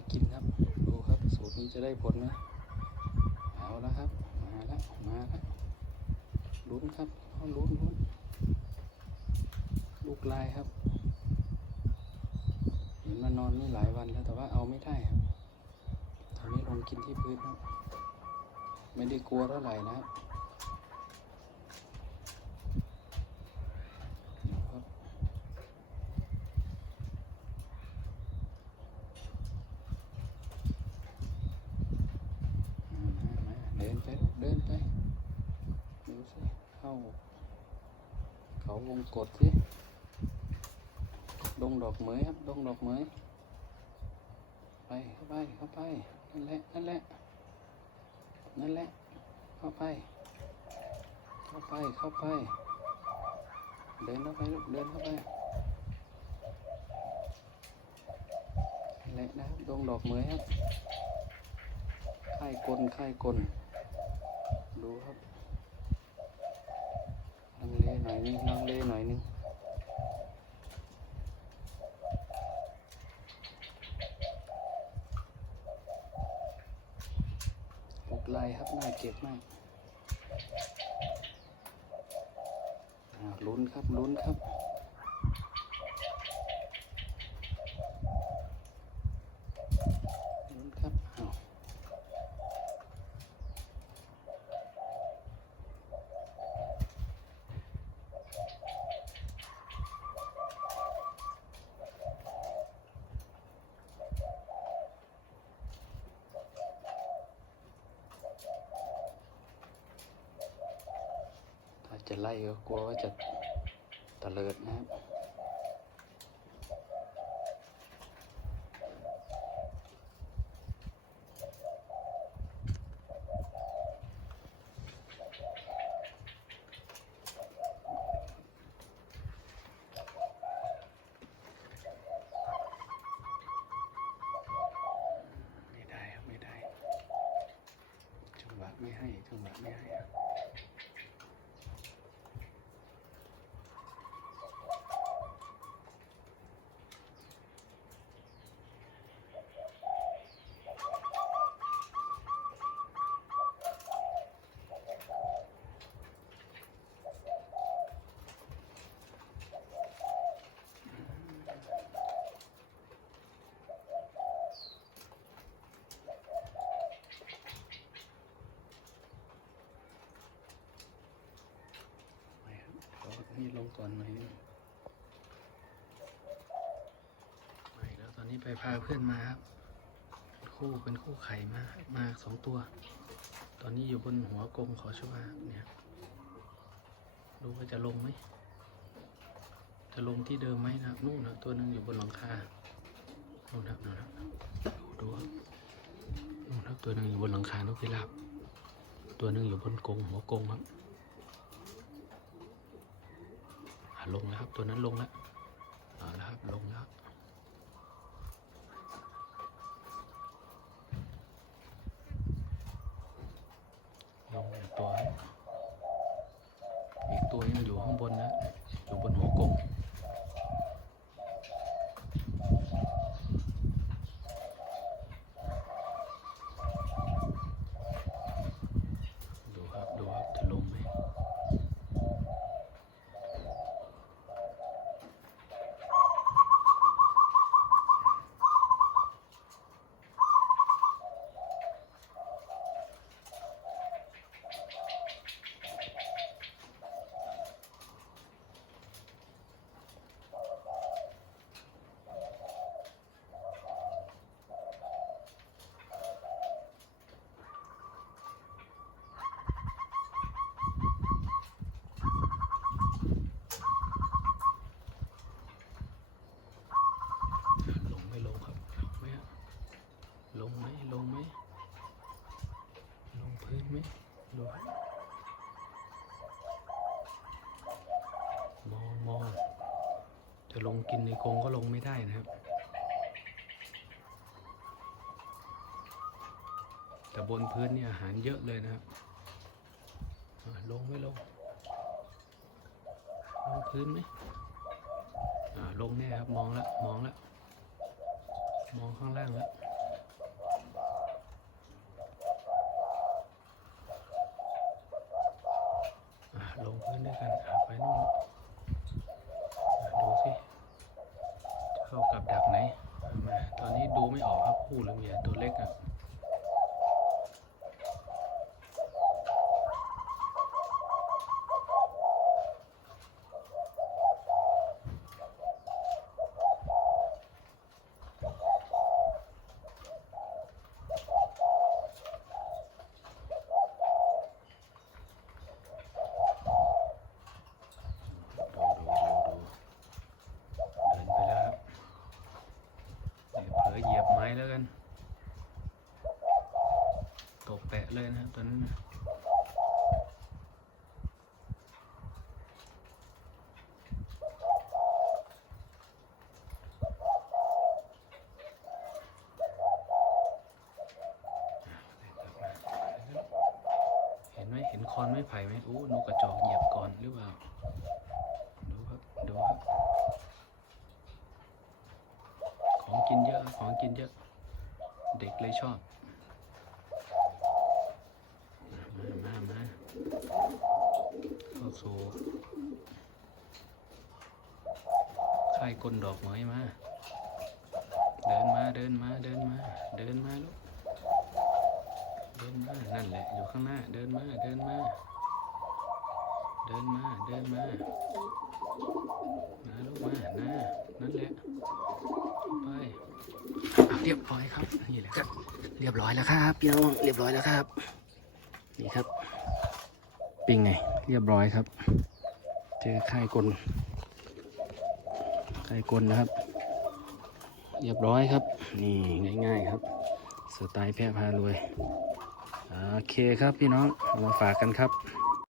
มากินครับ ดูครับสูตรนี้จะได้ผลไหมเอาแล้วครับ มาแล้วมาแล้วลุ้นครับเอาลุ้นลุ้นลูกลายครับ เห็นมานอนนี่หลายวันแล้วแต่ว่าเอาไม่ได้ครับตอนนี้ลงกินที่พื้นครับ ไม่ได้กลัวเท่าไหร่นะครับดูครับ มามาเดิ นไปเดินไปดูสิเข้า เขาวงกดสิดงดอกเหมยครับดงดอกเหมยไปเข้าไปเข้าไปนั่นแหละนั่นแหละนั่นแหละเข้าไป เข้าไปเข้าไป เดินเข้าไปลูกเดินเข้าไปนั่นแหละนะครับดงดอกเหมยครับค่กลค่ายกล ดูครับลังเลหน่อยนึงลังเลหน่อยนึงตกลายครับน่าเก็บมากลุ้นครับลุ้นครับ ลุ้นครับอ้าวถ้า จะไล่ก็กลัวว่าจะตะเลิดนะครับไม่ได้ครับไม่ได้จังหวะไม่ให้จังหวะไม่ให้ นี่ลงก่อนหน่อยนึงไม่แล้วตอนนี้ไปพาเพื่อนมาครับ คู่เป็นคู่ไข่มา มาสองตัว ตอนนี้อยู่บนหัวกรงขอชัวเนี่ย ดูว่าจะลงไหม จะลงที่เดิมไหมนะนู่นนะตัวหนึ่งอยู่บนหลังคา นู่นครับนู่นครับดูดูนู่นครับตัวหนึ่งอยู่บนหลังคานกพิราบตัวหนึ่งอยู่บนกรงหัวกรงครับอะลงแล้วครับ ตัวนั้นลงแล้วเอาแล้วครับลงแล้ว ลงหนึ่งตัวครับอีกตัวยังอยู่ข้างบนนะ อยู่บนหัวกรงดูครับ ดูครับ จะลงไหม ลงไม่ลงครับ ลงไหมอะลงไหมลงไหม ลงพื้นไหมดูครับมองมอง จะ ลงกินในกรงก็ลงไม่ได้นะครับ แต่บนพื้นเนี่ยอาหารเยอะเลยนะครับลงไม่ลง ลงพื้นไหมอ่าลงแน่ครับมองแล้วมองแล้วมองข้างล่างแล้ว อนด้วยกันอะไปนู่นอะดูสิจะเข้ากับดักไหนเอามาตอนนี้ดูไม่ออกครับคู่หรือเมียตัวเล็กอะ ดูดูดูดูเดินไปแล้วครับเดี๋ยวเผลอเหยียบไม้แล้วกันตกแปะ เลยนะครับตอนนั้นนะเห็นไหมเห็นคอนไม้ไผ่ไหมโอ้นกกระจอกเหยียบก่อนหรือเปล่า ดูครับ ดูครับ ของกินเยอะ ของกินเยอะ เด็กเลยชอบ มา มา มา เข้าสู่ค่ายกลดอกไม้มา เดินมาเดินมาเดินมา เดินมาลูกเดินมานั่นแหละอยู่ข้างหน้า เดินมาเดินมา เดินมาเดินมามาลูกมานะนั่นแหละไปเรียบร้อยครับนี่แหละครับ เรียบร้อยแล้วครับพี่น้องเรียบร้อยแล้วครับ นี่ครับ ปิ้งไง เรียบร้อยครับ เจอไข่กลค่ายกลนะครับ เรียบร้อยครับ นี่ง่าย ๆ ครับ สไตล์แพร่พารวย โอเคครับพี่น้อง มาฝากกันครับ